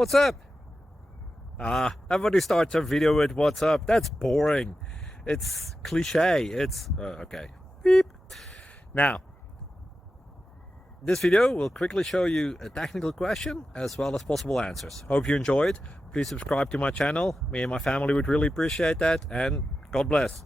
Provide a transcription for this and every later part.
What's up? Everybody starts a video with what's up. That's boring. It's cliche. It's okay. Beep. Now, this video will quickly show you a technical question as well as possible answers. Hope you enjoyed. Please subscribe to my channel. Me and my family would really appreciate that, and God bless.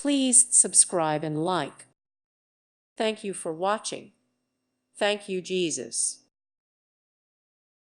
Please subscribe and like. Thank you for watching. Thank you, Jesus.